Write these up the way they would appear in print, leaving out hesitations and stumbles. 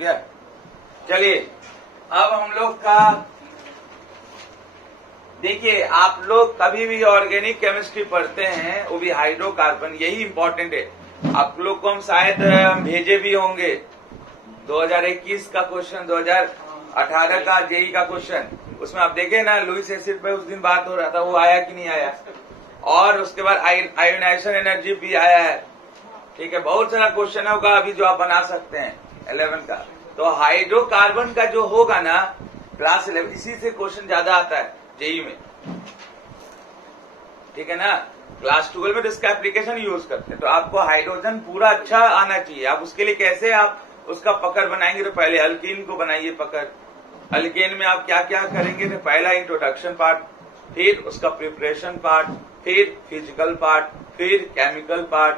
गया। चलिए अब हम लोग का देखिए, आप लोग कभी भी ऑर्गेनिक केमिस्ट्री पढ़ते हैं, वो भी हाइड्रोकार्बन, यही इंपॉर्टेंट है। आप लोग को हम शायद भेजे भी होंगे 2021 का क्वेश्चन, 2018 का जेई का क्वेश्चन, उसमें आप देखे ना लुईस एसिड पे उस दिन बात हो रहा था, वो आया कि नहीं आया। और उसके बाद आयोनाइजेशन एनर्जी भी आया है। ठीक है, बहुत सारा क्वेश्चन होगा अभी जो आप बना सकते हैं 11 का। तो हाइड्रोकार्बन का जो होगा ना क्लास 11, इसी से क्वेश्चन ज्यादा आता है जेई में। ठीक है ना, क्लास 12 में तो इसका एप्लीकेशन यूज करते हैं। तो आपको हाइड्रोजन पूरा अच्छा आना चाहिए। आप उसके लिए कैसे आप उसका पकड़ बनाएंगे, तो पहले अल्कीन को बनाइए पकड़। अल्केन में आप क्या क्या करेंगे, तो पहला इंट्रोडक्शन पार्ट, फिर उसका प्रिपरेशन पार्ट, फिर फिजिकल पार्ट, फिर केमिकल पार्ट,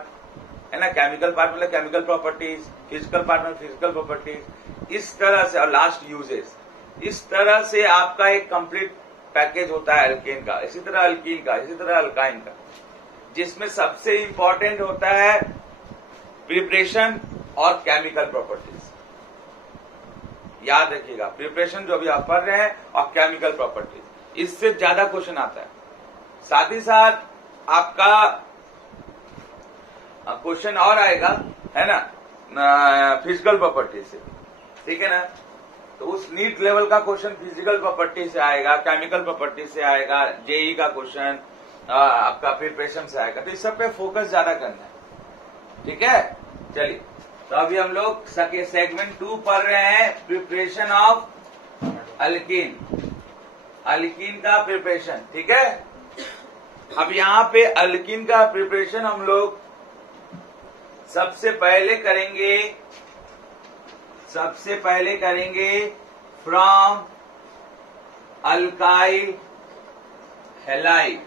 है ना। केमिकल पार्ट मतलब केमिकल प्रॉपर्टीज, फिजिकल पार्ट मतलब फिजिकल प्रॉपर्टीज, इस तरह से, और लास्ट यूजेस। इस तरह से आपका एक कंप्लीट पैकेज होता है अल्केन का, इसी तरह अल्कीन का, इसी तरह अल्काइन का, जिसमें सबसे इंपॉर्टेंट होता है प्रिपरेशन और केमिकल प्रॉपर्टीज। याद रखिएगा, प्रिपरेशन जो अभी आप पढ़ रहे हैं और केमिकल प्रॉपर्टीज, इससे ज्यादा क्वेश्चन आता है। साथ ही साथ आपका क्वेश्चन और आएगा, है ना, फिजिकल प्रॉपर्टी से। ठीक है ना, तो उस नीट लेवल का क्वेश्चन फिजिकल प्रॉपर्टी से आएगा, केमिकल प्रॉपर्टी से आएगा, जेई का क्वेश्चन आपका प्रिपरेशन से आएगा। तो इस सब पे फोकस ज्यादा करना है। ठीक है, चलिए तो अभी हम लोग सेगमेंट 2 पढ़ रहे हैं, प्रिपरेशन ऑफ अल्कीन, अल्कीन का प्रिपरेशन। ठीक है, अब यहाँ पे अल्कीन का प्रिपरेशन हम लोग सबसे पहले करेंगे from alkyl halide.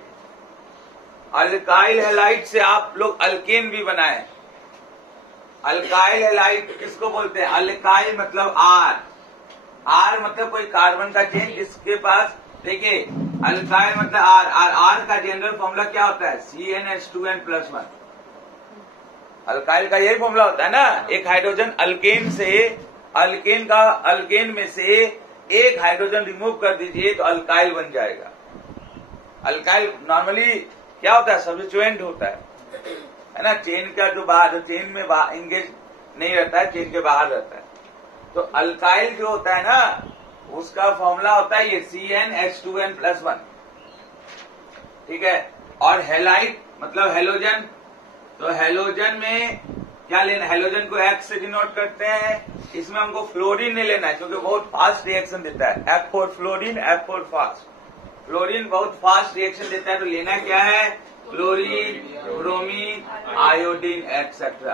Alkyl halide से आप लोग अल्केन भी बनाए। अल्काइल हैलाइड किसको बोलते हैं? अल्काइल मतलब आर, आर मतलब कोई कार्बन का चेन जिसके पास, देखिए अल्काइल मतलब आर, आर का जनरल फॉर्मूला क्या होता है? CnH2n+1। अल्काइल का यही फॉर्मूला होता है ना। एक हाइड्रोजन अल्केन से, अल्केन में से एक हाइड्रोजन रिमूव कर दीजिए तो अल्काइल बन जाएगा। अल्काइल नॉर्मली क्या होता है? सब्स्टिट्यूएंट होता है ना। चेन का जो बाहर, जो चेन में इंगेज नहीं रहता है, चेन के बाहर रहता है। तो अल्काइल जो होता है ना, उसका फॉर्मूला होता है ये CnH2n+1। ठीक है, और हैलाइड मतलब हैलोजन। तो हैलोजन में क्या लेना? हैलोजन को X से डिनोट करते हैं। इसमें हमको फ्लोरीन नहीं लेना है क्योंकि बहुत फास्ट रिएक्शन देता है। F4 fluorine, F4 fast. Fluorine बहुत फास्ट रिएक्शन देता है, तो लेना क्या है? Chlorine, bromine, iodine etcetera.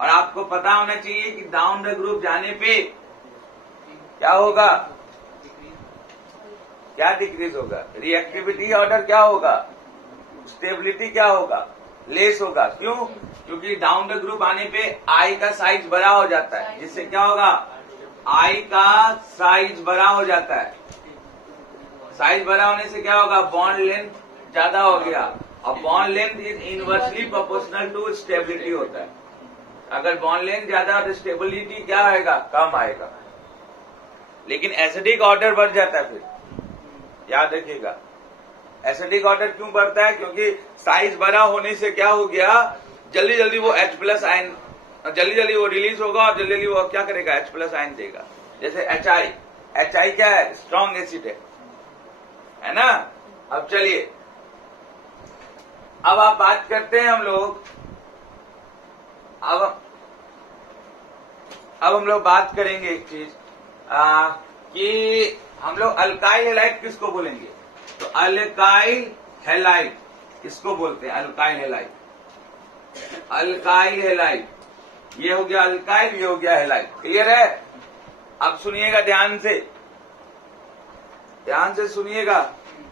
और आपको पता होना चाहिए कि डाउन द ग्रुप जाने पे क्या होगा? क्या डिक्रीज होगा? रिएक्टिविटी ऑर्डर क्या होगा? स्टेबिलिटी क्या होगा? लेस होगा। क्यों? क्योंकि डाउन द ग्रुप आने पे आई का साइज बड़ा हो जाता है, जिससे क्या होगा? आई का साइज बड़ा हो जाता है। साइज बड़ा होने से क्या होगा? बॉन्ड लेंथ ज्यादा हो गया, और bond length is inversely proportional to stability होता है। अगर बॉन्ड लेंथ ज्यादा हो तो स्टेबिलिटी क्या आएगा? कम आएगा। लेकिन एसिडिक ऑर्डर बढ़ जाता है। फिर याद रखिएगा, एसिडिक ऑर्डर क्यों बढ़ता है? क्योंकि साइज बड़ा होने से क्या हो गया? जल्दी जल्दी वो H+ आयन जल्दी वो रिलीज होगा, और जल्दी वो क्या करेगा? H+ आयन देगा। जैसे HI क्या है? स्ट्रॉन्ग एसिड है ना। अब चलिए, अब आप बात करते हैं हम लोग, अब हम लोग बात करेंगे एक चीज कि हम लोग अल्काइल हैलाइड किसको बोलेंगे? तो अल्काइल हैलाइड किसको बोलते हैं? Alkyl halide, alkyl halide. ये हो गया अल्काइल, ये हो गया हैलाइड। क्लियर है? अब सुनिएगा ध्यान से सुनिएगा।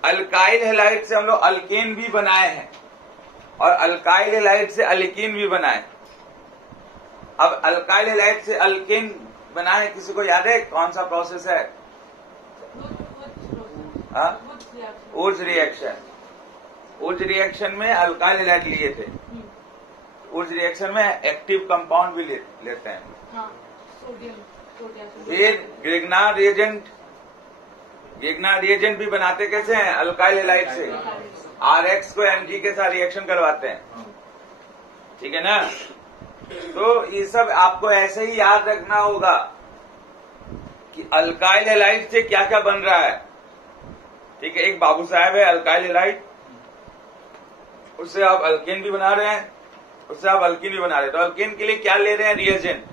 अल्काइल हैलाइड से हम लोग अल्केन भी बनाए हैं, और अल्काइल हैलाइड से अल्कीन भी बनाए। अब अल्काइल हैलाइड से अल्केन बनाए, किसी को याद है कौन सा प्रोसेस है? उर्ज रिएक्शन। उर्ज रिएक्शन में अल्काइल हैलाइड लिए थे। उर्ज रिएक्शन में एक्टिव कंपाउंड भी लेते हैं। फिर ग्रेगनार रिएजेंट भी बनाते कैसे हैं? अल्काइल हैलाइड से। RX को Mg के साथ रिएक्शन करवाते हैं, ठीक है ना। तो ये सब आपको ऐसे ही याद रखना होगा कि अल्काइल हैलाइड से क्या क्या बन रहा है, ठीक है। एक बाबू साहब है अल्काइल हैलाइड, उससे आप अल्केन भी बना रहे हैं, उससे आप अल्कीन भी बना रहे हैं। तो अल्केन के लिए क्या ले रहे हैं? रिएजेंट।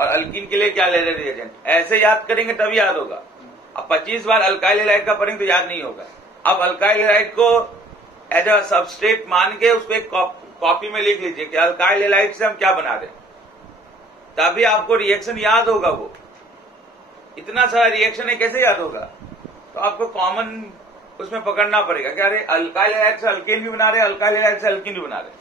और अल्कीन के लिए क्या ले रहे हैं? रिएजेंट। ऐसे याद करेंगे तभी याद होगा। अब 25 बार अल्काइल हैलाइड का पढ़ेंगे तो याद नहीं होगा। अब अल्काइल हैलाइड को एज अ सबस्ट्रेट मान के उसको एक कॉपी में लिख लीजिए कि अल्काइल हैलाइड से हम क्या बना रहे हैं, तभी आपको रिएक्शन याद होगा। वो इतना सारा रिएक्शन है, कैसे याद होगा? तो आपको कॉमन उसमें पकड़ना पड़ेगा कि अरे अल्काइल हैलाइड से अल्केन भी बना रहे हैं, अल्काइल हैलाइड से अल्कीन भी बना रहे हैं।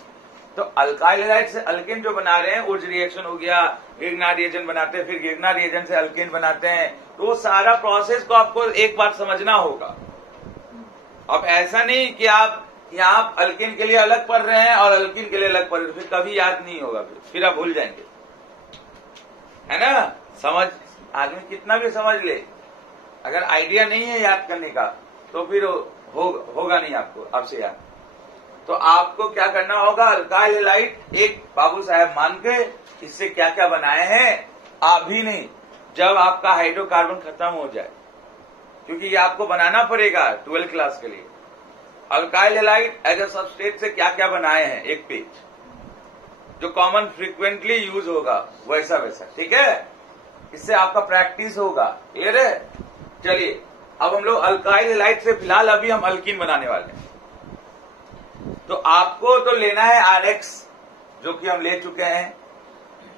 तो अल्काइल हैलाइड से अल्केन जो बना रहे हैं वो रिएक्शन हो गया, ग्रेगनार रिएजेंट बनाते हैं, फिर ग्रेगनार रिएजेंट से अल्केन बनाते हैं। तो वो सारा प्रोसेस को आपको एक बार समझना होगा। अब ऐसा नहीं कि आप यहाँ अल्केन के लिए अलग पढ़ रहे हैं और अल्कीन के लिए अलग पढ़ रहे हैं, फिर कभी याद नहीं होगा, फिर आप भूल जाएंगे, है ना। समझ आदमी कितना भी समझ ले, अगर आइडिया नहीं है याद करने का तो फिर होगा नहीं आपको आपसे याद। तो आपको क्या करना होगा? अल्काइल हैलाइड एक बाबू साहब मान के इससे क्या क्या बनाए हैं, अभी नहीं, जब आपका हाइड्रोकार्बन खत्म हो जाए, क्योंकि ये आपको बनाना पड़ेगा 12th क्लास के लिए। Alkyl halide as a substrate से क्या क्या बनाए हैं, एक पेज जो कॉमन फ्रीक्वेंटली यूज होगा वैसा वैसा, ठीक है। इससे आपका प्रैक्टिस होगा, क्लियर है। चलिए अब हम लोग अल्काइल हैलाइड से फिलहाल अभी हम अल्कीन बनाने वाले हैं। तो आपको तो लेना है RX, जो कि हम ले चुके हैं,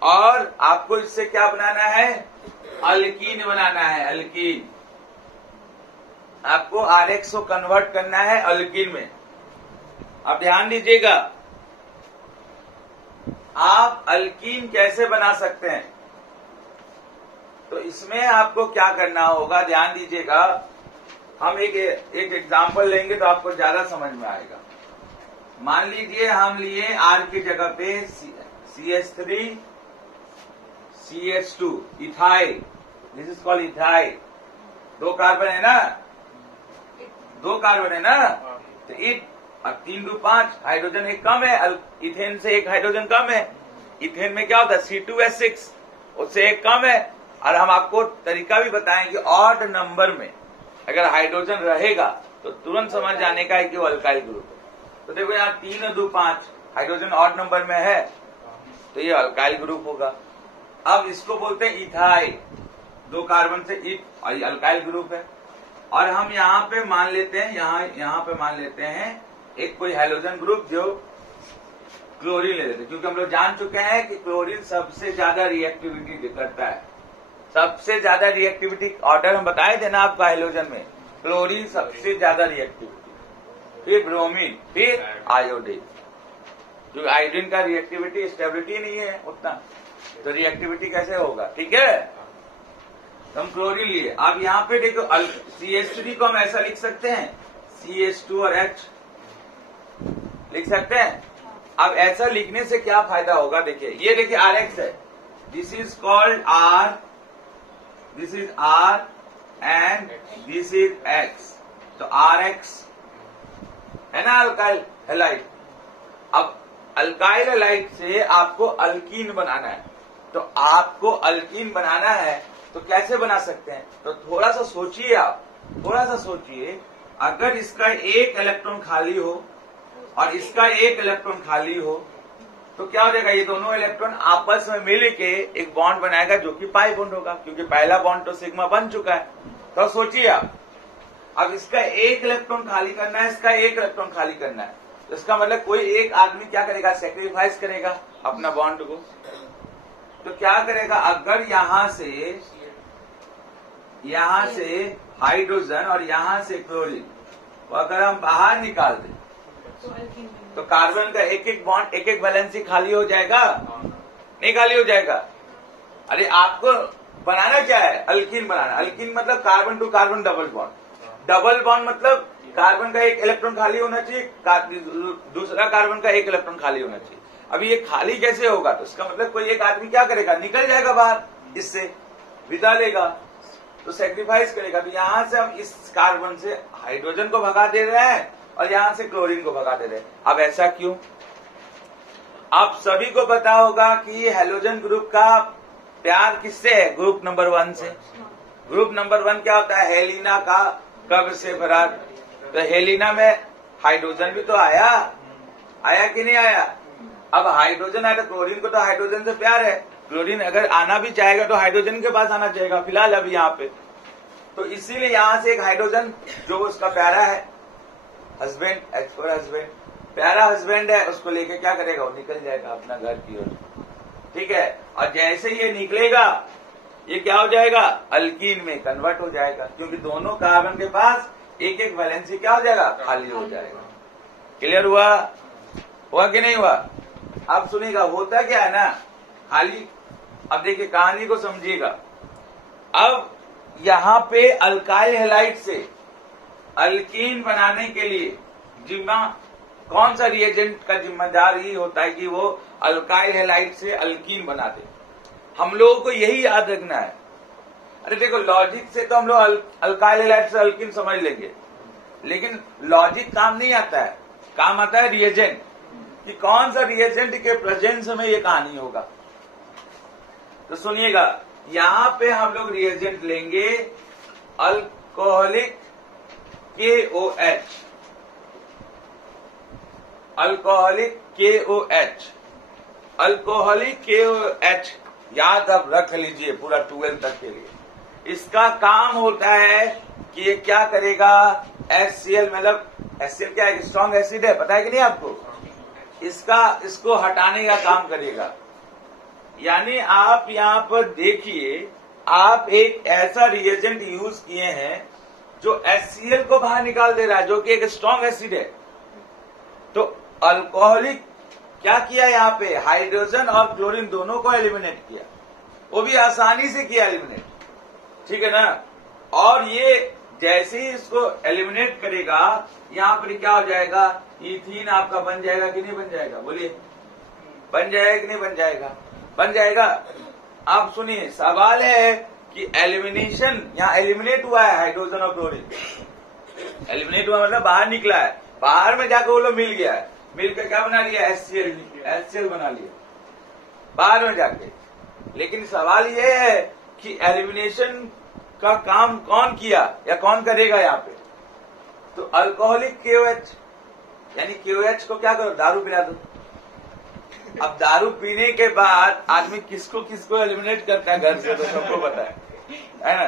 और आपको इससे क्या बनाना है? अल्कीन बनाना है। अल्कीन आपको RX को कन्वर्ट करना है अल्कीन में। अब ध्यान दीजिएगा, आप अल्कीन कैसे बना सकते हैं? तो इसमें आपको क्या करना होगा, ध्यान दीजिएगा। हम एक एग्जांपल लेंगे तो आपको ज्यादा समझ में आएगा। मान लीजिए हम लिए R की जगह पे CH3 CH2 ethyl, this is called ethyl. 2 carbon है ना, 2 कार्बन है ना, तो 3 2 5 हाइड्रोजन एक कम है, इथेन से 1 हाइड्रोजन कम है। इथेन में क्या होता है? C2H6, उससे 1 कम है। और हम आपको तरीका भी बताएं कि ऑड नंबर में अगर हाइड्रोजन रहेगा तो तुरंत समझ जाने का है कि वो अल्काइल ग्रुप है। तो देखो यहाँ 3 2 5 हाइड्रोजन ऑड नंबर में है, तो ये अल्काइल ग्रुप होगा। अब इसको बोलते हैं इथाइल, 2 कार्बन से अल्काइल ग्रुप है। और हम यहाँ पे मान लेते हैं, यहाँ पे मान लेते हैं एक कोई हाइड्रोजन ग्रुप जो क्लोरीन ले लेते हैं, क्योंकि हम लोग जान चुके हैं कि क्लोरीन सबसे ज्यादा रिएक्टिविटी करता है। सबसे ज्यादा रिएक्टिविटी ऑर्डर हम बताए थे ना आपका हाइड्रोजन में, क्लोरीन सबसे ज्यादा रिएक्टिविटी, फिर ब्रोमीन, फिर आयोडीन। जो आयोडीन का रिएक्टिविटी स्टेबिलिटी नहीं है उतना, तो रिएक्टिविटी कैसे होगा, ठीक है। तो हम क्लोरीन लिए। अब यहाँ पे देखो CH3 को हम ऐसा लिख सकते हैं, CH2 और H लिख सकते हैं। अब ऐसा लिखने से क्या फायदा होगा, देखिए ये देखिए RX है, this is called R, this is R and this is X, तो RX है ना अल्काइल हैलाइड। अब अल्काइल हैलाइड से आपको अल्कीन बनाना है, तो आपको अल्कीन बनाना है तो कैसे बना सकते हैं? तो थोड़ा सा सोचिए, आप थोड़ा सा सोचिए, अगर इसका 1 इलेक्ट्रॉन खाली हो और इसका 1 इलेक्ट्रॉन खाली हो तो क्या हो जाएगा? ये दोनों इलेक्ट्रॉन आपस में मिल के एक बॉन्ड बनाएगा जो कि पाई बॉन्ड होगा, क्योंकि पहला बॉन्ड तो सिग्मा बन चुका है। तो सोचिए आप, अब इसका 1 इलेक्ट्रॉन खाली करना है, इसका 1 इलेक्ट्रॉन खाली करना है, तो इसका मतलब कोई एक आदमी क्या करेगा? सेक्रीफाइस करेगा अपना बॉन्ड को। तो क्या करेगा? अगर यहां से हाइड्रोजन और यहां से क्लोरीन को अगर हम बाहर निकाल दें तो कार्बन का एक एक बॉन्ड, एक एक वैलेंसी खाली हो जाएगा? नहीं खाली हो जाएगा। अरे आपको बनाना क्या है? अल्कीन बनाना। अल्कीन मतलब carbon to carbon double bond. Double bond मतलब कार्बन का 1 इलेक्ट्रॉन खाली होना चाहिए, दूसरा कार्बन का 1 इलेक्ट्रॉन खाली होना चाहिए। अभी ये खाली कैसे होगा? तो इसका मतलब कोई एक आदमी क्या करेगा? निकल जाएगा बाहर इससे। बिता लेगा, तो सेक्रीफाइस करेगा। तो यहां से हम इस कार्बन से हाइड्रोजन को भगा दे रहे हैं और यहां से क्लोरीन को भगा दे रहे हैं। अब ऐसा क्यों? आप सभी को पता होगा कि हैलोजन ग्रुप का प्यार किससे है? ग्रुप नंबर 1 से। ग्रुप नंबर 1 क्या होता है? हेलिना का कब्र से भरा। तो हेलिना में हाइड्रोजन भी तो आया कि नहीं आया? अब हाइड्रोजन आया तो क्लोरीन को तो हाइड्रोजन से प्यार है, क्लोरीन अगर आना भी चाहेगा तो हाइड्रोजन के पास आना चाहेगा फिलहाल अभी यहाँ पे। तो इसीलिए यहां से एक हाइड्रोजन जो उसका प्यारा है हस्बैंड, H फॉर हस्बैंड, प्यारा हस्बैंड है, उसको लेके क्या करेगा? वो निकल जाएगा अपना घर की ओर। ठीक है, और जैसे ये निकलेगा ये क्या हो जाएगा? अल्कीन में कन्वर्ट हो जाएगा, क्योंकि दोनों कार्बन के पास एक एक वैलेंसी क्या हो जाएगा? खाली हो जाएगा। क्लियर हुआ कि नहीं हुआ? अब सुनिएगा होता क्या है ना, खाली अब देखिए कहानी को समझिएगा। अब यहां पे अल्काइल हैलाइड से अल्कीन बनाने के लिए जिम्मा कौन सा रिएजेंट का जिम्मेदार ही होता है कि वो अल्काइल हैलाइड से अल्कीन बना दे? हम लोगों को यही याद रखना है। अरे देखो लॉजिक से तो हम लोग अल्काइल हैलाइड से अल्कीन समझ लेंगे, लेकिन लॉजिक काम नहीं आता है, काम आता है रिएजेंट, कि कौन सा रिएजेंट के प्रेजेंस में ये कहानी होगा। तो सुनिएगा, यहां पे हम लोग रिएजेंट लेंगे alcoholic KOH, alcoholic KOH, alcoholic KOH याद अब रख लीजिए पूरा 12 तक के लिए। इसका काम होता है कि ये क्या करेगा? HCl मतलब HCl क्या है? स्ट्रॉन्ग एसिड है, पता है कि नहीं आपको? इसको हटाने का काम करेगा। यानी आप यहाँ पर देखिए, आप एक ऐसा रिएजेंट यूज किए हैं जो HCl को बाहर निकाल दे रहा है, जो कि एक स्ट्रॉन्ग एसिड है। तो अल्कोहलिक क्या किया? यहाँ पे हाइड्रोजन और क्लोरीन दोनों को एलिमिनेट किया, वो भी आसानी से किया एलिमिनेट। ठीक है ना? और ये जैसे ही इसको एलिमिनेट करेगा यहाँ पर क्या हो जाएगा? इथीन आपका बन जाएगा कि नहीं बन जाएगा? बोलिए, बन जाएगा कि नहीं बन जाएगा? बन जाएगा। आप सुनिए, सवाल है कि एलिमिनेशन, यहाँ एलिमिनेट हुआ है हाइड्रोजन और क्लोरीन, एलिमिनेट हुआ मतलब बाहर निकला है, बाहर में जाकर वो लोग मिल गया है, मिलकर क्या बना लिया? HCl बना लिया बाहर में जाके। लेकिन सवाल ये है कि एलिमिनेशन का काम कौन किया या कौन करेगा यहाँ पे? तो अल्कोहलिक KOH, यानी KOH को क्या करो? दारू पिला दो। अब दारू पीने के बाद आदमी किसको किसको एलिमिनेट करता है घर से, तो सबको पता है ना?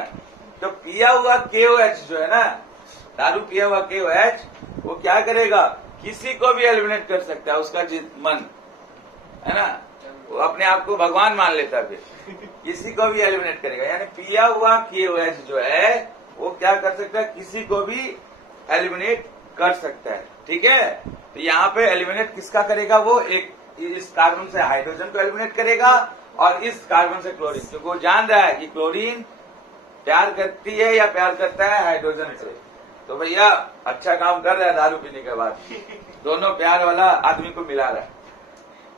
तो पिया हुआ KOH जो है ना, दारू पिया हुआ KOH, वो क्या करेगा? किसी को भी एलिमिनेट कर सकता है, उसका मन है ना, वो अपने आप को भगवान मान लेता है, फिर किसी को भी एलिमिनेट करेगा। यानी पिया हुआ KOH जो है वो क्या कर सकता है? किसी को भी एलिमिनेट कर सकता है। ठीक है, तो यहाँ पे एलिमिनेट किसका करेगा? वो एक इस कार्बन से हाइड्रोजन को एलिमिनेट करेगा और इस कार्बन से क्लोरीन, क्योंकि वो जान रहा है कि क्लोरीन प्यार करती है या प्यार करता है हाइड्रोजन से। तो भैया अच्छा काम कर रहा है, दारू पीने के बाद दोनों प्यार वाला आदमी को मिला रहा है।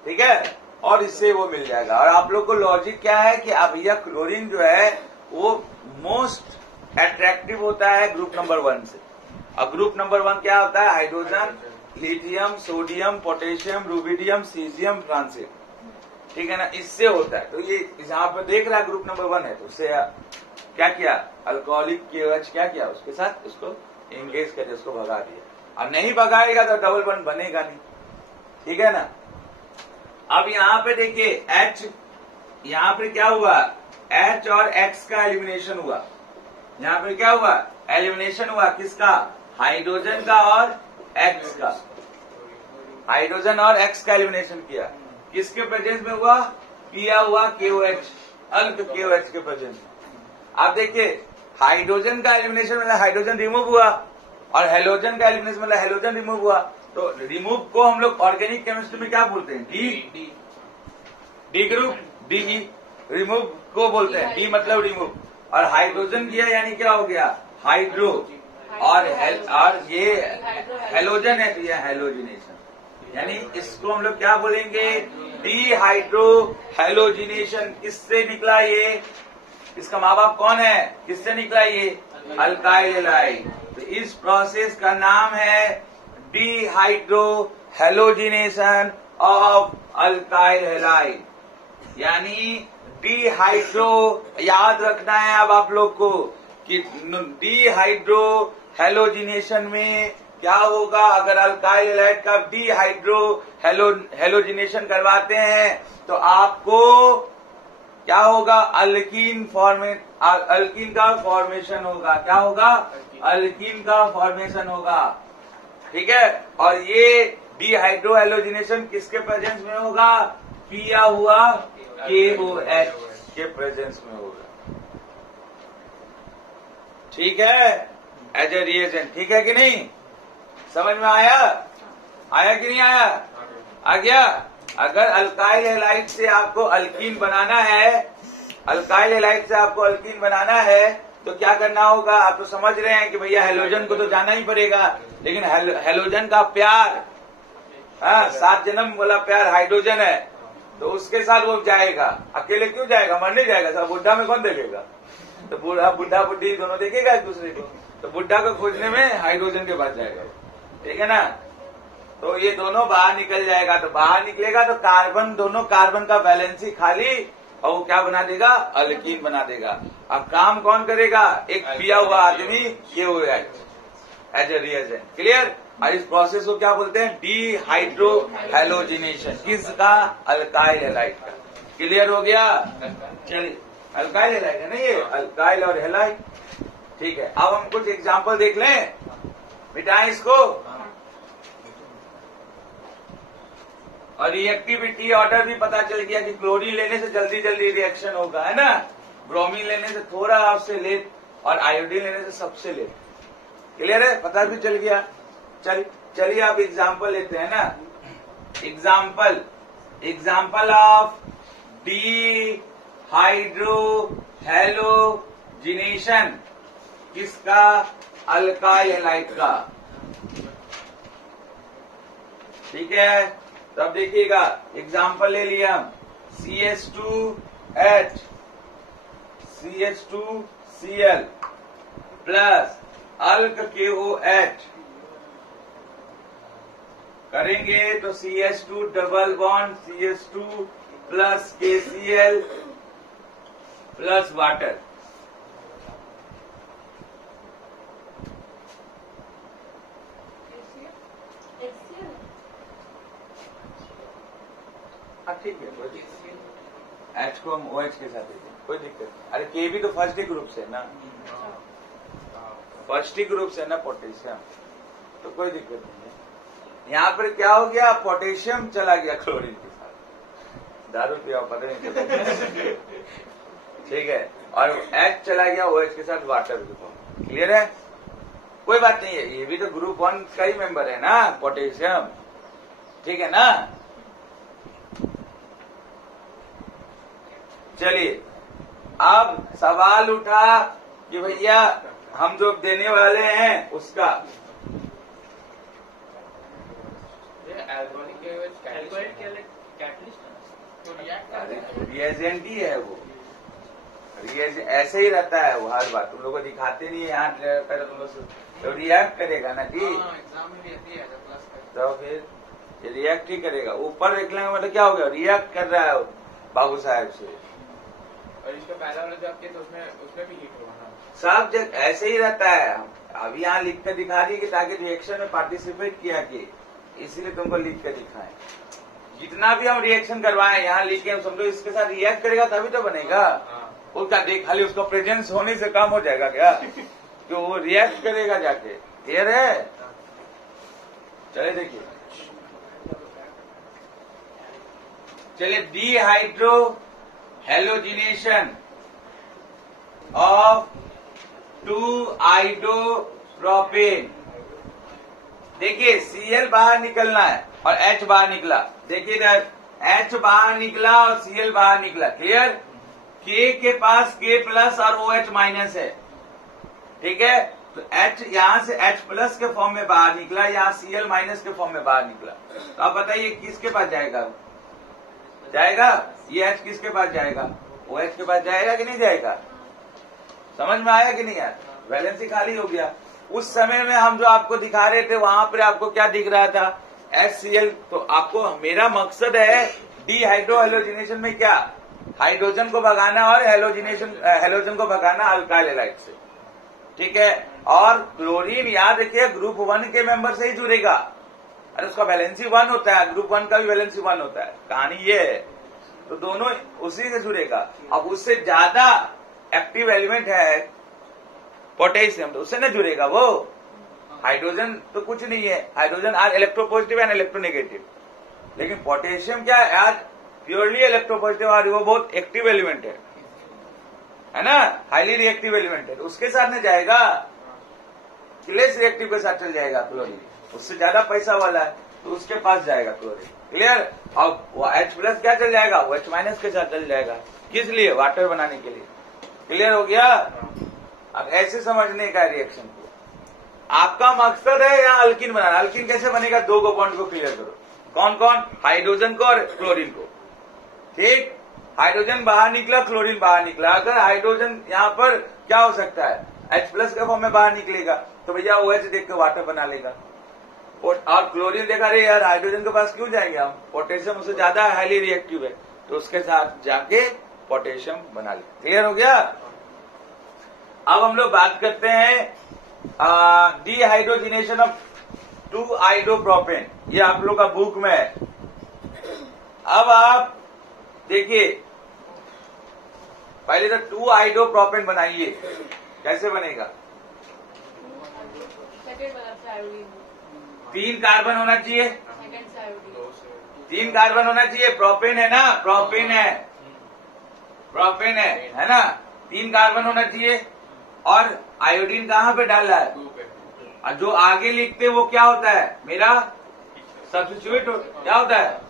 ठीक है, और इससे वो मिल जाएगा। और आप लोग को लॉजिक क्या है कि अब यह क्लोरीन जो है वो मोस्ट अट्रैक्टिव होता है ग्रुप नंबर 1 से। अब ग्रुप नंबर 1 क्या होता है? Hydrogen, lithium, sodium, potassium, rubidium, caesium, francium. ठीक है ना, इससे होता है। तो ये यहाँ पर देख रहा है ग्रुप नंबर 1 है, तो उससे क्या किया? अल्कोहलिक KOH क्या किया? उसके साथ उसको एंगेज करके उसको भगा दिया। अब नहीं भगाएगा तो डबल बॉन्ड बनेगा नहीं। ठीक है ना? अब यहाँ पे देखिए H, यहाँ पे क्या हुआ? H और X का एलिमिनेशन हुआ। यहाँ पे क्या हुआ? एलिमिनेशन हुआ किसका? हाइड्रोजन का और X का। हाइड्रोजन और X का एलिमिनेशन किया, किसके प्रेजेंस में हुआ? पिया हुआ KOH, अल्क KOH के प्रेजेंस में। आप देखिए हाइड्रोजन का एलिमिनेशन मतलब हाइड्रोजन रिमूव हुआ और हेलोजन का एलिमिनेशन मतलब हेलोजन रिमूव हुआ। तो रिमूव को हम लोग ऑर्गेनिक केमिस्ट्री में क्या बोलते हैं? डी ग्रुप, डी रिमूव को बोलते हैं, डी मतलब रिमूव। और हाइड्रोजन किया यानी क्या हो गया? हाइड्रो, और ये हेलोजन है तो ये हेलोजिनेशन। यानी इसको हम लोग क्या बोलेंगे? D hydro halogenation. किससे निकला ये? इसका माँ बाप कौन है, किससे निकला ये, अल्काइल हैलाइड। तो इस प्रोसेस का नाम है dehydro halogenation of alkyl halide. यानी डिहाइड्रो, याद रखना है अब आप लोग को कि डिहाइड्रो हैलोजिनेशन में क्या होगा, अगर अल्काइल हैलाइड का डिहाइड्रो हैलोजिनेशन करवाते हैं तो आपको क्या होगा, अल्कीन का फॉर्मेशन होगा। क्या होगा, अल्कीन का फॉर्मेशन होगा। ठीक है, और ये डिहाइड्रो हैलोजिनेशन किसके प्रेजेंस में होगा, पिया हुआ KOH के प्रेजेंस में होगा। ठीक है, एज ए रिएजेंट। ठीक है कि नहीं, समझ में आया कि नहीं आया, आ गया। अगर अल्काइल हैलाइड से आपको अल्कीन बनाना है, अल्काइल हैलाइड से आपको अल्कीन बनाना है तो क्या करना होगा, आप तो समझ रहे हैं कि भैया हैलोजन को तो जाना ही पड़ेगा, लेकिन हैलोजन का प्यार, 7 जन्म वाला प्यार हाइड्रोजन है, तो उसके साथ वो जाएगा। अकेले क्यों जाएगा, मरने जाएगा, सब बुढ़ा में कौन देखेगा, तो बुढ़ा बुढ़ी दोनों देखेगा एक दूसरे को, तो बुढ़ा को खोजने में हाइड्रोजन के पास जाएगा। ठीक है ना, तो ये दोनों बाहर निकल जाएगा। तो बाहर निकलेगा तो कार्बन, दोनों कार्बन का वैलेंसी खाली, और वो क्या बना देगा, अल्कीन बना देगा। अब काम कौन करेगा, एक पिया हुआ आदमी KOH as a reagent. Clear. और इस प्रोसेस को क्या बोलते हैं, डिहाइड्रो हैलोजिनेशन। किसका, अल्काइल हैलाइड का। क्लियर हो गया, चलिए। अल्काइल हैलाइड है ना ये, अल्काइल और हैलाइड। ठीक है, अब हम कुछ एग्जाम्पल देख लें, मिटाएं इसको। और रिएक्टिविटी ऑर्डर भी पता चल गया कि क्लोरीन लेने से जल्दी जल्दी रिएक्शन होगा, है ना, ब्रोमीन लेने से थोड़ा आपसे लेट, और आयोडीन लेने से सबसे लेट। क्लियर है, पता भी चल गया। चलिए आप एग्जाम्पल लेते हैं ना। एग्जाम्पल ऑफ डिहाइड्रो हैलोजिनेशन, किसका, अल्काइल हैलाइड का। ठीक है, तो अब देखिएगा, एग्जाम्पल ले लिया हम, CH2H CH2Cl प्लस अल्क KOH करेंगे तो CH2 double bond CH2 plus KCl plus water. ठीक है, कोई दिक्कत। H को हम OH के साथ देते हैं, कोई दिक्कत नहीं। अरे K भी तो फर्स्ट ग्रुप से है ना, फर्स्ट ग्रुप से है ना पोटेशियम, तो कोई दिक्कत नहीं है। यहाँ पर क्या हो गया, पोटेशियम चला गया क्लोरीन के साथ, दारू पिया पता नहीं चला। ठीक है, और H चला गया OH के साथ वाटर के फॉर्म। क्लियर है, कोई बात नहीं है, ये भी तो ग्रुप 1 का ही मेंबर है ना, पोटेशियम। ठीक है ना। चलिए, अब सवाल उठा कि भैया हम जो देने वाले हैं उसका रिएजेंट ही है वो, ऐसे ही रहता है वो, हर बार तुम लोग को दिखाते नहीं है, यहाँ पहले तुम लोग तो रिएक्ट करेगा ना जी, एग्जाम में भी आती है तो फिर ये रिएक्ट ही करेगा। ऊपर निकलेंगे मतलब क्या हो गया, रिएक्ट कर रहा है बाबू साहब से। और इसका पहला वाला जो आपके तो उसमें भी हीट होगा ना, सब जगह ऐसे ही रहता है। अभी यहाँ लिख कर दिखा रही है कि ताकि रिएक्शन में पार्टिसिपेट किया कि, इसीलिए तुमको लिख कर दिखाएं। जितना भी हम रिएक्शन करवाएं यहाँ लिखे, समझो इसके साथ रिएक्ट करेगा तभी तो बनेगा। उसका देख, खाली उसका प्रेजेंस होने से काम हो जाएगा क्या, कि वो रिएक्ट करेगा जाके। क्लियर है, चलिए देखिए, चलिए डिहाइड्रो हैलोजिनेशन ऑफ 2-आइडोप्रोपेन। देखिए Cl बाहर निकलना है और H बाहर निकला। देखिए इधर H बाहर निकला और Cl बाहर निकला। क्लियर, K के पास K प्लस और OH माइनस है। ठीक है, तो H यहां से H प्लस के फॉर्म में बाहर निकला, यहाँ Cl माइनस के फॉर्म में बाहर निकला। तो आप बताइए किसके पास जाएगा, ये H किसके पास जाएगा, OH के पास जाएगा कि नहीं जाएगा। समझ में आया कि नहीं आया? वैलेंसी खाली हो गया। उस समय में हम जो आपको दिखा रहे थे वहां पर आपको क्या दिख रहा था? HCl। तो आपको मेरा मकसद है डीहाइड्रो हैलोजिनेशन में क्या, हाइड्रोजन को भगाना और हैलोजन को भगाना अल्काइल हैलाइड से, ठीक है। और क्लोरीन याद रखिए ग्रुप 1 के मेंबर से ही जुड़ेगा। अरे उसका वैलेंसी 1 होता है, ग्रुप 1 का भी वैलेंसी 1 होता है, कहानी ये है। तो दोनों उसी से जुड़ेगा। अब उससे ज्यादा एक्टिव एलिमेंट है पोटेशियम, तो उससे नहीं जुड़ेगा वो। हाइड्रोजन तो कुछ नहीं है, hydrogen are electropositive and electronegative, लेकिन पोटेशियम क्या है, आज प्योरली इलेक्ट्रोपॉजिटिव और वो बहुत एक्टिव एलिमेंट है ना, हाईली रिएक्टिव एलिमेंट है। तो उसके साथ नहीं जाएगा, लेस रिएक्टिव के साथ चल जाएगा क्लोरीन, उससे ज्यादा पैसा वाला है तो उसके पास जाएगा क्लोरीन। क्लियर? अब वो H+ क्या चल जाएगा, वो H- के साथ चल जाएगा। किस लिए? वाटर बनाने के लिए। क्लियर हो गया? अब ऐसे समझने का रिएक्शन को, आपका मकसद है यहाँ अल्किन बनाना। अल्किन कैसे बनेगा? 2 को बॉन्ड को क्लियर करो। कौन कौन? हाइड्रोजन को और क्लोरीन को, ठीक। हाइड्रोजन बाहर निकला, क्लोरीन बाहर निकला। अगर हाइड्रोजन यहाँ पर क्या हो सकता है, H+ के फॉर्म में बाहर निकलेगा, तो भैया OH देख के वाटर बना लेगा। और क्लोरीन देखा, अरे यार हाइड्रोजन के पास क्यों जाएंगे हम, पोटेशियम उससे ज्यादा हाईली रिएक्टिव है, तो उसके साथ जाके पोटेशियम बना ले। क्लियर हो गया? अब हम लोग बात करते हैं डीहाइड्रोजिनेशन ऑफ 2-आइडोप्रोपेन। ये आप लोग का बुक में है। अब आप देखिए, पहले तो 2-आइडोप्रोपेन बनाइए। कैसे बनेगा? 3 कार्बन होना चाहिए, 3 कार्बन होना चाहिए। प्रोपेन है ना, प्रोपेन है ना, 3 कार्बन होना चाहिए। और आयोडीन कहाँ पे डाला है? और जो आगे लिखते वो क्या होता है? मेरा सब्स्टिट्यूएंट क्या होता है?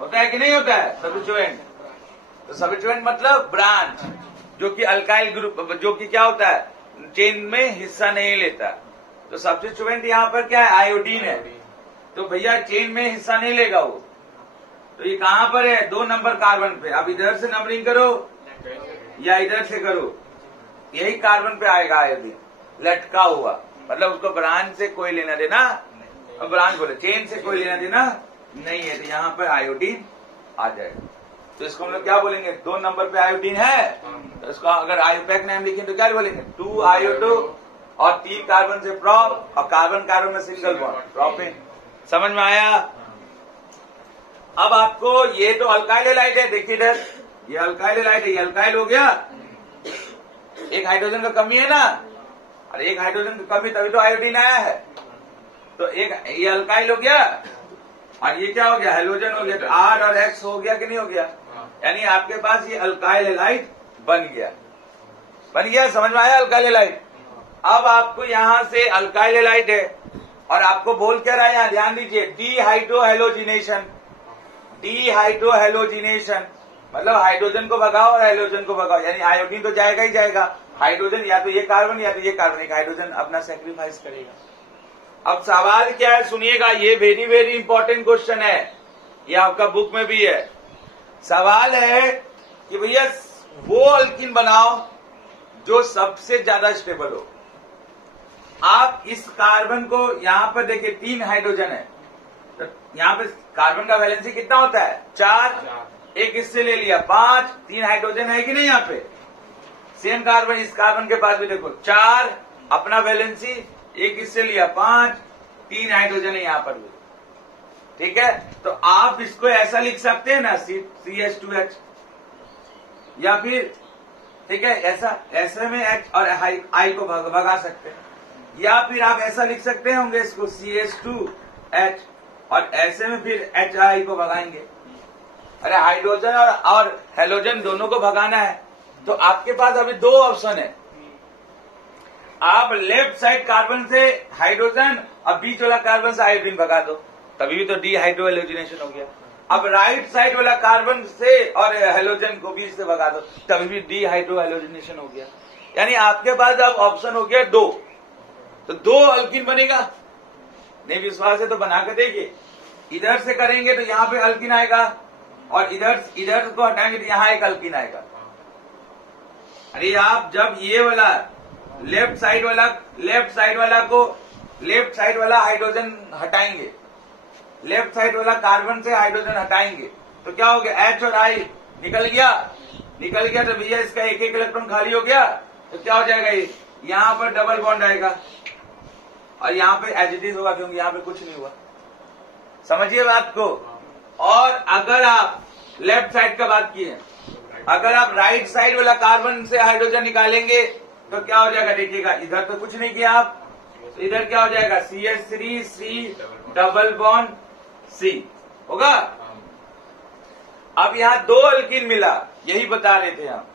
होता है कि नहीं होता है सब्स्टिट्यूएंट? तो सब्स्टिट्यूएंट मतलब ब्रांच, जो कि अल्काइल ग्रुप, जो कि क्या होता है, चेन में हिस्सा नहीं लेता। तो सब्स्टिट्यूएंट यहाँ पर क्या है? आयोडीन है। तो भैया चेन में हिस्सा नहीं लेगा वो। तो ये कहाँ पर है? 2 नंबर कार्बन पे। अब इधर से नंबरिंग करो या इधर से करो, यही कार्बन पे आएगा आयोडीन, लटका हुआ। मतलब उसको ब्रांच से कोई लेना देना, अब ब्रांच बोले चेन से कोई लेना देना नहीं है, तो यहाँ पर आयोडीन आ जाएगा। तो इसको हम लोग क्या बोलेंगे? 2 नंबर पे आयोडीन है, तो इसको अगर आयोपैक नाम लिखें तो क्या बोलेंगे? 2-आयोडो, और 3 कार्बन से प्रोप, और कार्बन कार्बन में सिंगल बॉन्ड प्रोपेन। समझ में आया? अब आपको ये तो अल्काइल हैलाइड है, देखिए इधर ये अल्काइल हैलाइड है, ये अल्काइल हो गया। एक हाइड्रोजन का कमी है ना, और एक हाइड्रोजन की कमी, तभी तो आयोडीन आया है। तो एक ये अल्काइल हो गया, और ये क्या हो गया? हैलोजन हो गया। तो R और X हो गया कि नहीं हो गया? यानी आपके पास ये अल्काइल हैलाइड बन गया। समझ में आया? Alkyl halide. अब आपको यहां से अल्काइल हैलाइड है, और आपको बोल क्या रहा है यहाँ, ध्यान दीजिए, डीहाइड्रोहैलोजिनेशन मतलब हाइड्रोजन को भगाओ और हैलोजन को भगाओ, यानी आयोडीन तो जाएगा ही जाएगा। हाइड्रोजन या तो ये कार्बन या तो ये कार्बन, एक हाइड्रोजन अपना सेक्रीफाइस करेगा। अब सवाल क्या है सुनिएगा, ये वेरी वेरी इंपॉर्टेंट क्वेश्चन है, ये आपका बुक में भी है। सवाल है कि भैया वो अल्कीन बनाओ जो सबसे ज्यादा स्टेबल हो। आप इस कार्बन को यहां पर देखिए, 3 हाइड्रोजन है, तो यहां पे कार्बन का वैलेंसी कितना होता है? 4। एक इससे ले लिया 5, 3 हाइड्रोजन है कि नहीं यहाँ पे? सेम कार्बन इस कार्बन के पास भी देखो 4 अपना वैलेंसी, एक इससे लिया 5, 3 हाइड्रोजन है यहाँ पर भी, ठीक है। तो आप इसको ऐसा लिख सकते हैं ना, CH2H, या फिर ठीक है ऐसे में H और I को भगा सकते हैं, या फिर आप ऐसा लिख सकते होंगे इसको CH2H, और ऐसे में फिर HI को भगाएंगे। अरे हाइड्रोजन और हैलोजन दोनों को भगाना है, तो आपके पास अभी 2 ऑप्शन है। आप लेफ्ट साइड कार्बन से हाइड्रोजन और बीच वाला कार्बन से आयोडीन भगा दो, तभी भी तो डीहाइड्रोहैलोजिनेशन हो गया। अब राइट साइड वाला कार्बन से और हैलोजन को बीच से भगा दो, तभी भी डीहाइड्रोहैलोजिनेशन हो गया। यानी आपके पास अब ऑप्शन हो गया 2, तो 2 अल्कीन बनेगा। नहीं विश्वास है तो बना के देखिए, इधर से करेंगे तो यहाँ पे अल्कीन आएगा, और इधर को हटाएंगे तो यहाँ एक अल्कीन आएगा, अरे आप जब ये वाला लेफ्ट साइड वाला हाइड्रोजन हटाएंगे, लेफ्ट साइड वाला कार्बन से हाइड्रोजन हटाएंगे तो क्या हो गया, H और I निकल गया तो भैया इसका एक इलेक्ट्रॉन खाली हो गया तो क्या हो जाएगा, ये यहाँ पर डबल बॉन्ड आएगा और यहाँ पे एज इट इज होगा क्योंकि यहाँ पे कुछ नहीं हुआ। समझिए बात को। और अगर आप लेफ्ट साइड का बात किए, अगर आप राइट साइड वाला कार्बन से हाइड्रोजन निकालेंगे तो क्या हो जाएगा, देखिएगा इधर तो कुछ नहीं किया आप, तो इधर क्या हो जाएगा, CH3 C double bond C होगा। अब यहाँ 2 अल्कीन मिला, यही बता रहे थे हम,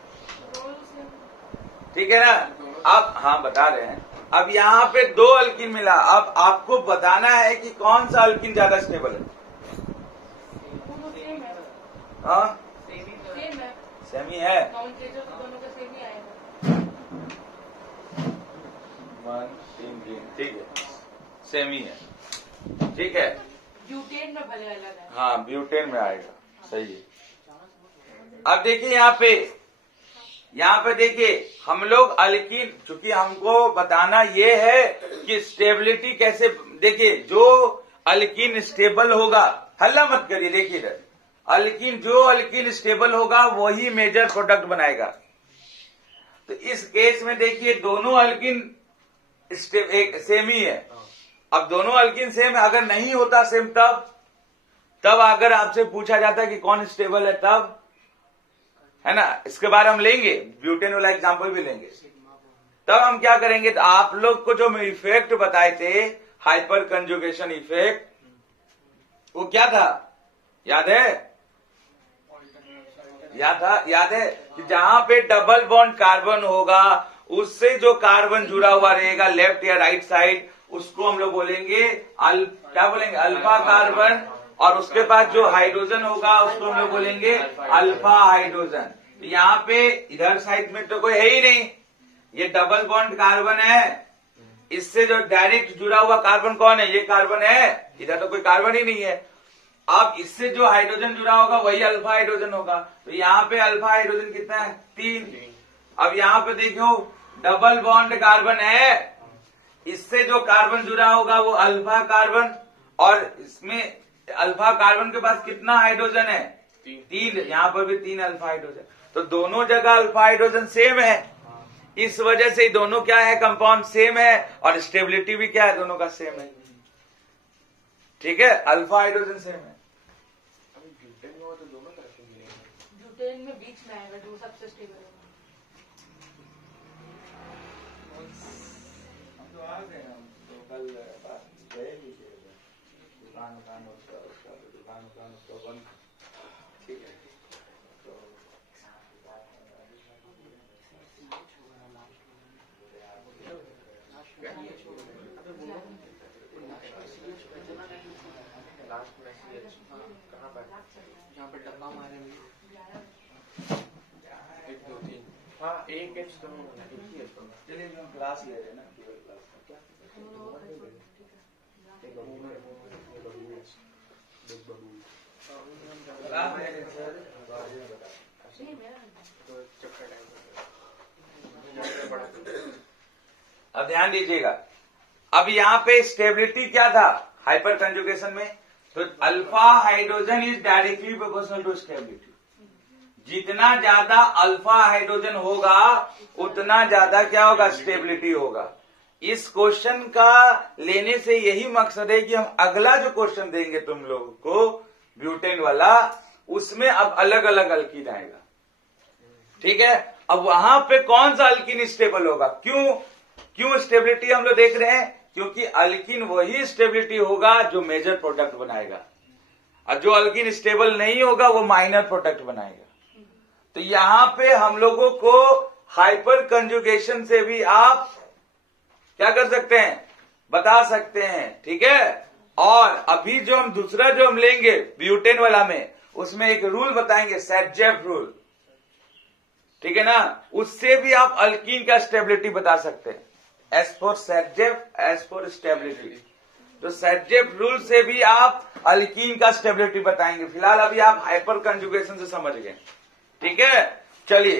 ठीक है ना। अब हाँ बता रहे हैं, अब यहाँ पे 2 अल्कीन मिला, अब आपको बताना है कि कौन सा अल्कीन ज्यादा स्टेबल है। हाँ सेमी है, 1 3 ठीक है, सेमी है, ठीक है। ब्यूटेन में भले अलग है। हाँ ब्यूटेन में आएगा, सही है। अब देखिए यहाँ पे देखिए हम लोग अल्कीन, चूंकि हमको बताना ये है कि स्टेबिलिटी कैसे, देखिए जो अल्कीन स्टेबल होगा, हल्ला मत करिए, देखिए इधर जो अल्कीन स्टेबल होगा वही मेजर प्रोडक्ट बनाएगा। तो इस केस में देखिए दोनों अल्कीन सेम ही है। अब दोनों अल्कीन सेम है, अगर नहीं होता सेम तब अगर आपसे पूछा जाता है कि कौन स्टेबल है तब, है ना, इसके बारे हम लेंगे, ब्यूटेन वाला एग्जांपल भी लेंगे। तब हम क्या करेंगे, तो आप लोग को जो मैं इफेक्ट बताए थे, हाइपर कंजुगेशन इफेक्ट, वो क्या था याद है कि जहां पे डबल बॉन्ड कार्बन होगा उससे जो कार्बन जुड़ा हुआ रहेगा लेफ्ट या राइट साइड, उसको हम लोग बोलेंगे क्या बोलेंगे, अल्फा कार्बन, और उसके बाद जो हाइड्रोजन होगा उसको हम लोग बोलेंगे अल्फा हाइड्रोजन। तो यहाँ पे इधर साइड में तो कोई है ही नहीं, ये डबल बॉन्ड कार्बन है, इससे जो डायरेक्ट जुड़ा हुआ कार्बन कौन है, ये कार्बन है, इधर तो कोई कार्बन ही नहीं है। अब इससे जो हाइड्रोजन जुड़ा होगा वही अल्फा हाइड्रोजन होगा, तो यहाँ पे अल्फा हाइड्रोजन कितना है, 3। अब यहाँ पे देखो डबल बॉन्ड कार्बन है, इससे जो कार्बन जुड़ा होगा वो अल्फा कार्बन, और इसमें अल्फा कार्बन के पास कितना हाइड्रोजन है, 3, यहाँ पर भी 3 अल्फा हाइड्रोजन, तो दोनों जगह अल्फा हाइड्रोजन सेम है। इस वजह से दोनों क्या है, कंपाउंड सेम है, और स्टेबिलिटी भी क्या है, दोनों का सेम है, ठीक है, अल्फा हाइड्रोजन सेम है। ब्यूटेन में बीच में आएगा जो सबसे स्टेबल है। हम तो आ गए, हम तो कल गए भी थे, दुकान उसका बंद, ठीक है। तो लास्ट मैसेज कहाँ पर, जहाँ पर डब्बा मारे 1 2 3, हाँ 1 H तो चलिए हम क्लास ले रहे हैं ना, केवल क्लास क्या अब ध्यान दीजिएगा। अब यहाँ पे स्टेबिलिटी क्या था हाइपर कंजुगेशन में, तो alpha hydrogen is directly proportional to stability. जितना ज्यादा अल्फा हाइड्रोजन होगा उतना ज्यादा क्या होगा, स्टेबिलिटी होगा। इस क्वेश्चन का लेने से यही मकसद है कि हम अगला जो क्वेश्चन देंगे तुम लोगों को ब्यूटेन वाला, उसमें अब अलग अलग अल्कीन आएगा, ठीक है। अब वहां पे कौन सा अल्कीन स्टेबल होगा, क्यों स्टेबिलिटी हम लोग देख रहे हैं, क्योंकि अल्कीन वही स्टेबिलिटी होगा जो मेजर प्रोडक्ट बनाएगा, और जो अल्कीन स्टेबल नहीं होगा वो माइनर प्रोडक्ट बनाएगा। तो यहां पे हम लोगों को हाइपर कंजुगेशन से भी आप क्या कर सकते हैं, बता सकते हैं, ठीक है। और अभी जो हम दूसरा जो हम लेंगे ब्यूटेन वाला में, उसमें एक रूल बताएंगे, सैडजेफ रूल, ठीक है ना, उससे भी आप अल्कीन का स्टेबिलिटी बता सकते हैं। एज फॉर सैडजेफ, एज फॉर स्टेबिलिटी, तो सैडजेफ रूल से भी आप अल्कीन का स्टेबिलिटी बताएंगे। फिलहाल अभी आप हाइपर कंजुगेशन से समझ गए, ठीक है। चलिए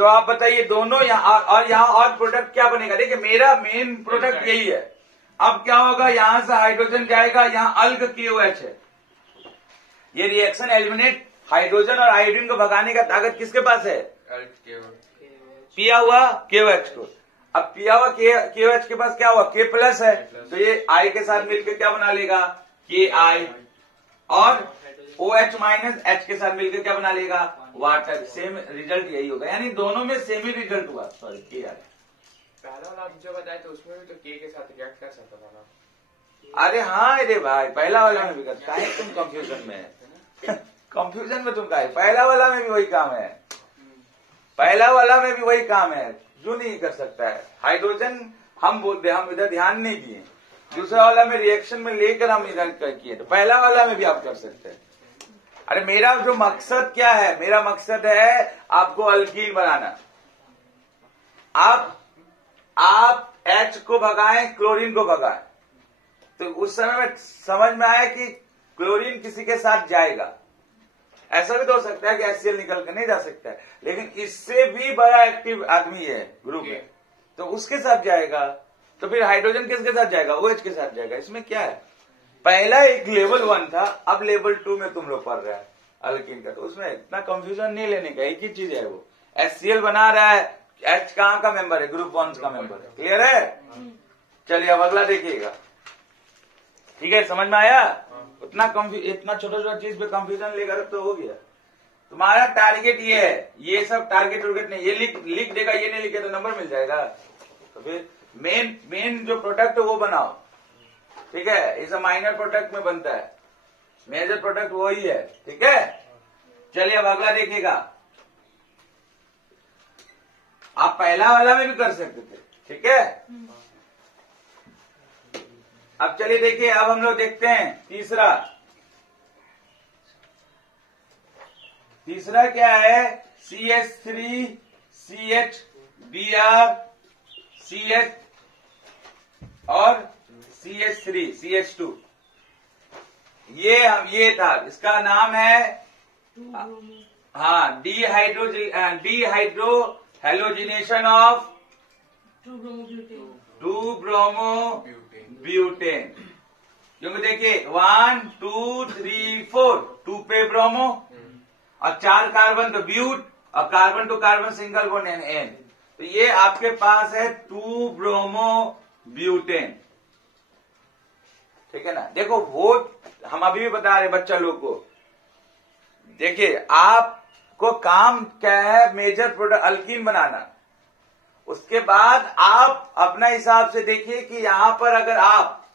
तो आप बताइए दोनों यहाँ और यहाँ और प्रोडक्ट क्या बनेगा? देखिए मेरा मेन प्रोडक्ट यही है। अब क्या होगा, यहां से हाइड्रोजन जाएगा, यहाँ अल्क KOH है। ये रिएक्शन एलिमिनेट हाइड्रोजन और आयोडीन को भगाने का ताकत किसके पास है? पिया हुआ KOH को। अब पिया हुआ KOH के पास क्या हुआ? K+ है, तो ये I के साथ मिलकर क्या बना लेगा? KI। और OH - H के साथ मिलकर क्या बना लेगा? वाटर। सेम रिजल्ट यही होगा, यानी दोनों में सेम ही रिजल्ट हुआ। Sorry KI। पहला वाला आप जो बताए थे उसमें भी तो K के साथ रिएक्ट कर सकता था ना? अरे हाँ अरे भाई, पहला वाला में भी करता है। तुम कंफ्यूजन में है। कंफ्यूजन में तुम का है। पहला वाला में भी वही काम है, पहला वाला में भी वही काम है। जो नहीं कर सकता है हाइड्रोजन, हम बोलते हम इधर ध्यान नहीं दिए। दूसरा वाला में रिएक्शन में लेकर हम इधर किए, तो पहला वाला में भी आप कर सकते हैं। अरे मेरा जो मकसद क्या है? मेरा मकसद है आपको अल्कीन बनाना। आप H को भगाएं, क्लोरीन को भगाएं, तो उस समय में समझ में आया कि क्लोरीन किसी के साथ जाएगा। ऐसा भी तो हो सकता है कि HCl निकल कर नहीं जा सकता है, लेकिन इससे भी बड़ा एक्टिव आदमी है ग्रुप में, तो उसके साथ जाएगा। तो फिर हाइड्रोजन किसके साथ जाएगा? OH के साथ जाएगा। इसमें क्या है? पहला एक लेवल 1 था, अब लेवल 2 में तुम लोग पढ़ रहे हैं अल्कीन का, तो उसमें इतना कंफ्यूजन नहीं लेने का। एक ही चीज है, वो HCl बना रहा है, H कहाँ का मेंबर है? ग्रुप 1 का मेंबर है। क्लियर है? चलिए अब अगला देखिएगा। ठीक है, समझ में आया? इतना छोटा छोटा चीज पे कंफ्यूजन लेकर तो हो गया। तुम्हारा टारगेट ये है, ये सब टारगेट नहीं, ये लिख देगा, ये नहीं लिखे तो नंबर मिल जाएगा। तो फिर मेन जो प्रोडक्ट है वो बनाओ। ठीक है, इस माइनर प्रोडक्ट में बनता है, मेजर प्रोडक्ट वही है। ठीक है, चलिए अब अगला देखिएगा। आप पहला वाला में भी कर सकते थे। ठीक है, अब चलिए देखिए, अब हम लोग देखते हैं तीसरा क्या है? CH3 CHBr CH और CH3 CH2। ये था, इसका नाम है हाँ डिहाइड्रो हेलोजिनेशन ऑफ 2-ब्रोमो-ब्यूटेन। क्योंकि देखिए 1 2 3 4, 2 पे ब्रोमो और 4 कार्बन तो ब्यूट, और carbon to carbon single bond N। तो ये आपके पास है 2-ब्रोमो-ब्यूटेन। ठीक है ना? देखो वो हम अभी भी बता रहे बच्चा लोग को, देखिए आपको काम क्या है? मेजर प्रोडक्ट अल्कीन बनाना। उसके बाद आप अपना हिसाब से देखिए कि यहां पर अगर आप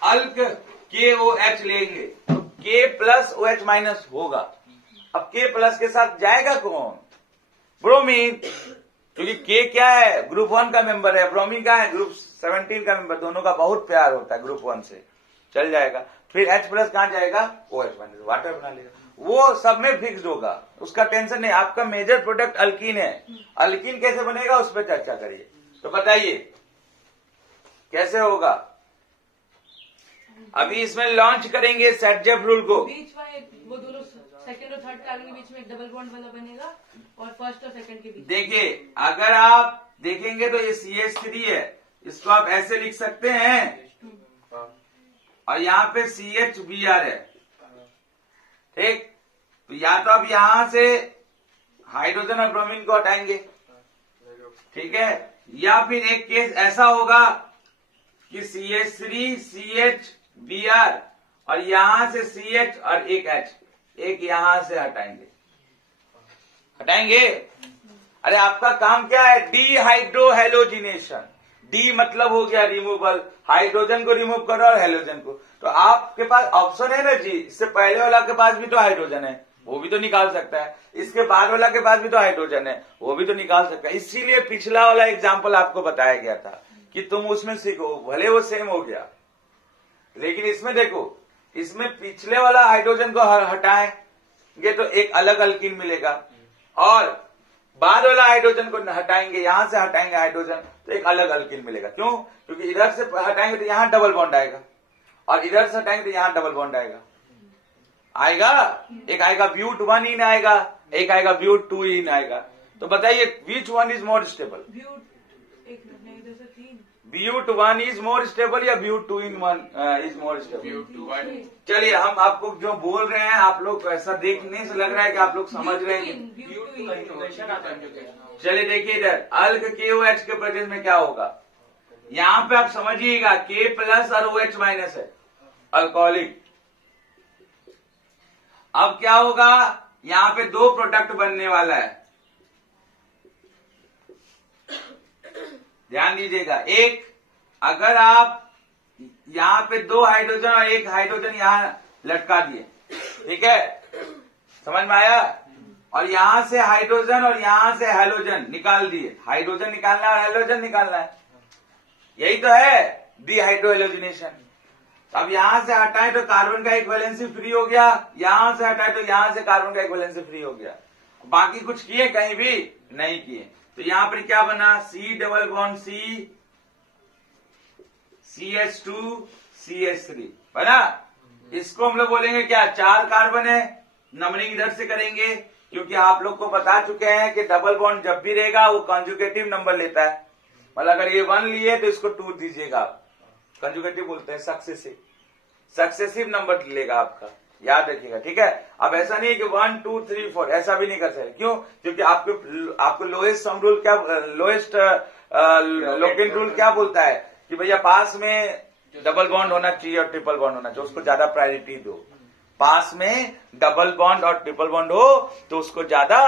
अल्क KOH लेंगे तो K+ OH- होगा। अब K+ के साथ जाएगा कौन? ब्रोमीन, क्योंकि K क्या है? ग्रुप 1 का मेंबर है। ब्रोमीन का है ग्रुप 17 का मेंबर। दोनों का बहुत प्यार होता है ग्रुप 1 से, चल जाएगा। फिर H+ कहां जाएगा? OH- वाटर बना लेगा। वो सब में फिक्स होगा, उसका टेंशन नहीं। आपका मेजर प्रोडक्ट अल्कीन है। अल्कीन कैसे बनेगा उस पर चर्चा करिए। तो बताइए कैसे होगा? अभी इसमें लॉन्च करेंगे सेटजेफ रूल को। बीच में वो दोनों सेकंड और थर्ड कार्बन के बीच में एक डबल बॉन्ड वाला बनेगा, और फर्स्ट और सेकंड के बीच। देखिए अगर आप देखेंगे तो ये CH3 है, इसको आप ऐसे लिख सकते हैं, और यहाँ पे CHBr है। ठीक, तो या तो आप यहां से हाइड्रोजन और ब्रोमीन को हटाएंगे, ठीक है, या फिर एक केस ऐसा होगा कि CH3 CHBr और यहां से CH और एक H, एक यहां से हटाएंगे। अरे आपका काम क्या है? डिहाइड्रोहेलोजिनेशन। डी मतलब हो गया रिमूवल, हाइड्रोजन को रिमूव करो और हेलोजन को। तो आपके पास ऑप्शन है ना जी, इससे पहले वाला के पास भी तो हाइड्रोजन है, वो भी तो निकाल सकता है। इसके बाद वाला के पास भी तो हाइड्रोजन है, वो भी तो निकाल सकता है। इसीलिए पिछला वाला एग्जाम्पल आपको बताया गया था कि तुम उसमें सीखो, भले वो सेम हो गया, लेकिन इसमें देखो, इसमें पिछले वाला हाइड्रोजन को हटाएंगे तो एक अलग अल्कीन मिलेगा, और बाद वाला हाइड्रोजन को हटाएंगे, यहां से हटाएंगे हाइड्रोजन तो एक अलग अल्कीन मिलेगा। क्यों? क्योंकि इधर से हटाएंगे तो यहां डबल बॉन्ड आएगा, और इधर से हटाएंगे तो यहां डबल बॉन्ड आएगा। एक आएगा ब्यूट 1 इन आएगा, एक आएगा ब्यूट 2 इन आएगा। तो बताइए which one is more stable? एक मिनट, नहीं इधर से 3 ब्यूट 1 इज मोर स्टेबल या but 2 in 1 is more stable? चलिए हम आपको जो बोल रहे हैं आप लोग ऐसा देखने से लग रहा है कि आप लोग समझ रहे हैं कि चलिए देखिए इधर अल्क KOH के प्रेजेंस में क्या होगा, यहाँ पे आप समझिएगा K प्लस और OH माइनस है अल्कोहलिक। अब क्या होगा, यहाँ पे 2 प्रोडक्ट बनने वाला है, ध्यान दीजिएगा। एक, अगर आप यहाँ पे 2 हाइड्रोजन और 1 हाइड्रोजन यहाँ लटका दिए, ठीक है, समझ में आया, और यहां से हाइड्रोजन और यहां से हैलोजन निकाल दिए, हाइड्रोजन निकालना है और हैलोजन निकालना है, यही तो है डिहाइड्रोहेलोजिनेशन। अब यहां से हटाए तो कार्बन का एक वैलेंसी फ्री हो गया, यहां से हटाए तो यहां से कार्बन का एक वैलेंसी फ्री हो गया, बाकी कुछ किए कहीं भी नहीं किए। तो यहां पर क्या बना, C double bond C CH2 CH3 बना। इसको हम लोग बोलेंगे क्या, 4 कार्बन है, नंबरिंग इधर से करेंगे क्योंकि आप लोग को बता चुके हैं कि डबल बॉन्ड जब भी रहेगा वो कंजुगेटिव नंबर लेता है, मतलब अगर ये 1 लिए तो इसको 2 दीजिएगा, कंजुगेटिव बोलते हैं सक्सेसिव नंबर लेगा आपका, याद रखिएगा, ठीक है। अब ऐसा नहीं है कि 1 2 3 4 ऐसा भी नहीं कर सकते, क्यों, क्योंकि आपको लोएस्ट सम रूल क्या, लोएस्ट लोकेन रूल क्या बोलता है कि भैया पास में डबल बॉन्ड होना चाहिए और ट्रिपल बॉन्ड होना चाहिए, उसको ज्यादा प्रायोरिटी दो। पास में डबल बॉन्ड और ट्रिपल बॉन्ड हो तो उसको ज्यादा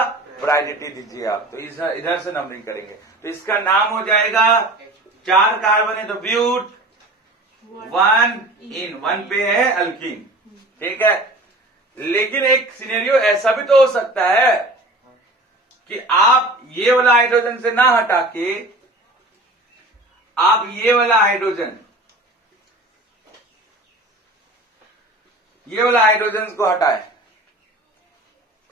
प्रायोरिटी दीजिए आप। तो इधर से नंबरिंग करेंगे तो इसका नाम हो जाएगा, 4 कार्बन है तो ब्यूट 1 इन 1 पे है अल्कीन, ठीक है। लेकिन एक सिनेरियो ऐसा भी तो हो सकता है कि आप ये वाला हाइड्रोजन से ना हटा के आप ये वाला हाइड्रोजन को हटाए,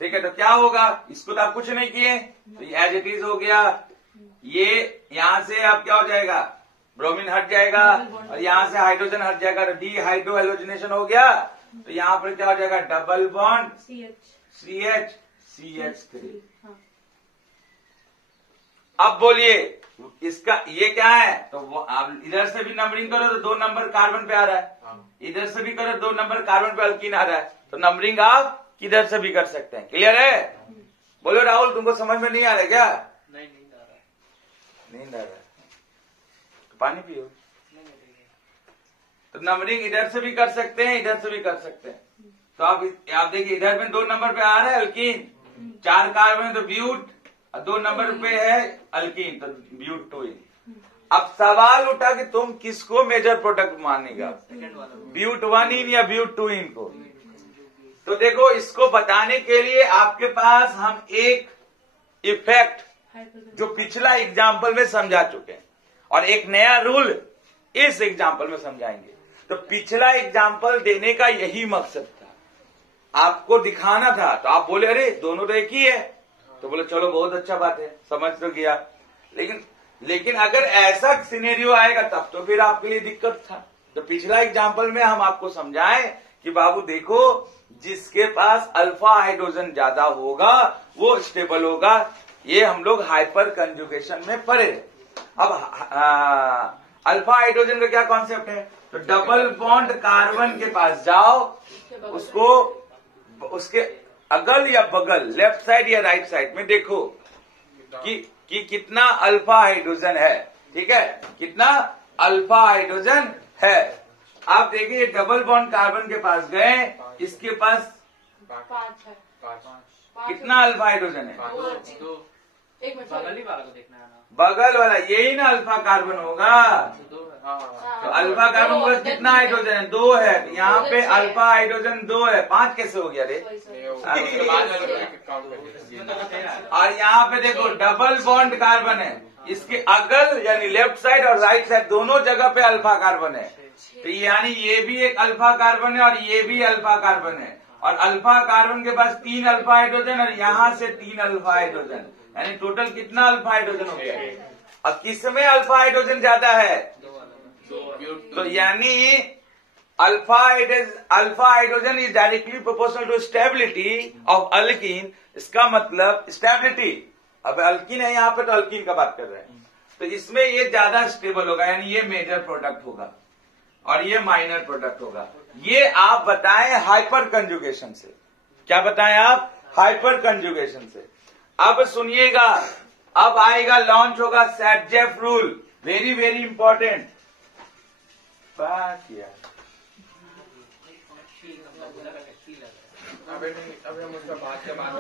ठीक है, तो क्या होगा, इसको तो आप कुछ नहीं किए तो ये एज इट इज हो गया, ये यहां से आप क्या हो जाएगा, ब्रोमीन हट जाएगा और यहां से हाइड्रोजन हट जाएगा तो डीहाइड्रोहेलोजिनेशन हो गया। तो यहां पर क्या हो जाएगा, डबल बॉन्ड CH3। अब बोलिए इसका ये क्या है, तो आप इधर से भी नंबरिंग करो तो 2 नंबर कार्बन पे आ रहा है, इधर से भी करो 2 नंबर कार्बन पे अल्कीन आ रहा है, तो नंबरिंग आप किधर से भी कर सकते हैं। क्लियर है? बोलो राहुल, तुमको समझ में नहीं आ रहा है क्या? नहीं नींद आ रहा है। नींद आ रहा है तो पानी पियो। तो नंबरिंग इधर से भी कर सकते हैं, इधर से भी कर सकते हैं। तो आप देखिए इधर में 2 नंबर पे आ रहा है अल्कीन, 4 कार्बन है तो ब्यूट, 2 नंबर पे है अल्कीन तो ब्यूट 2 इन। अब सवाल उठा कि तुम किसको मेजर प्रोडक्ट मानेगा, ब्यूट 1 इन या ब्यूट 2 इन को। तो देखो इसको बताने के लिए आपके पास हम एक इफेक्ट जो पिछला एग्जाम्पल में समझा चुके हैं और एक नया रूल इस एग्जाम्पल में समझाएंगे। तो पिछला एग्जाम्पल देने का यही मकसद था, आपको दिखाना था। तो आप बोले अरे दोनों तो एक ही है, तो बोले चलो बहुत अच्छा बात है, समझ तो गया। लेकिन अगर ऐसा सिनेरियो आएगा तब तो फिर आपके लिए दिक्कत था। तो पिछला एग्जाम्पल में हम आपको समझाएं कि बाबू देखो जिसके पास अल्फा हाइड्रोजन ज्यादा होगा वो स्टेबल होगा। ये हम लोग हाइपर कंजुगेशन में पढ़े। अब अल्फा हाइड्रोजन का क्या कॉन्सेप्ट है, तो डबल बॉन्ड कार्बन के पास जाओ, उसको उसके अगल या बगल, लेफ्ट साइड या राइट साइड में देखो कि कितना अल्फा हाइड्रोजन है, ठीक है, कितना अल्फा हाइड्रोजन है। आप देखिए डबल बॉन्ड कार्बन के पास गए, इसके पास 5 है, कितना अल्फा हाइड्रोजन है, एक मिनट बगल ही वाला को देखना है ना, बगल वाला यही ना अल्फा कार्बन होगा। तो अल्फा कार्बन के पास कितना हाइड्रोजन है, 2 है। तो यहाँ पे अल्फा हाइड्रोजन 2 है, 5 कैसे हो गया रे? और यहाँ पे देखो डबल बॉन्ड कार्बन है, इसके अगल यानी लेफ्ट साइड और राइट साइड दोनों जगह पे अल्फा कार्बन है। तो यानी ये भी एक अल्फा कार्बन है और ये भी अल्फा कार्बन है। और अल्फा कार्बन के पास 3 अल्फा हाइड्रोजन और यहाँ से 3 अल्फा हाइड्रोजन, यानी टोटल कितना अल्फा हाइड्रोजन हो गया। अब किसमें अल्फा हाइड्रोजन ज्यादा है, तो यानी alpha hydrogen is directly proportional to stability of alkene. इसका मतलब स्टेबिलिटी अब अल्कीन है यहाँ पे तो अल्कीन का बात कर रहे हैं, तो इसमें ये ज्यादा स्टेबल होगा, यानी ये मेजर प्रोडक्ट होगा और ये माइनर प्रोडक्ट होगा। ये आप बताएं हाइपर कंजुगेशन से। क्या बताएं आप? हाइपर कंजुगेशन से। अब सुनिएगा, अब आएगा, लॉन्च होगा सैटजेफ रूल, वेरी वेरी इंपॉर्टेंट। अबे नहीं, अबे हम उसका बात के बाद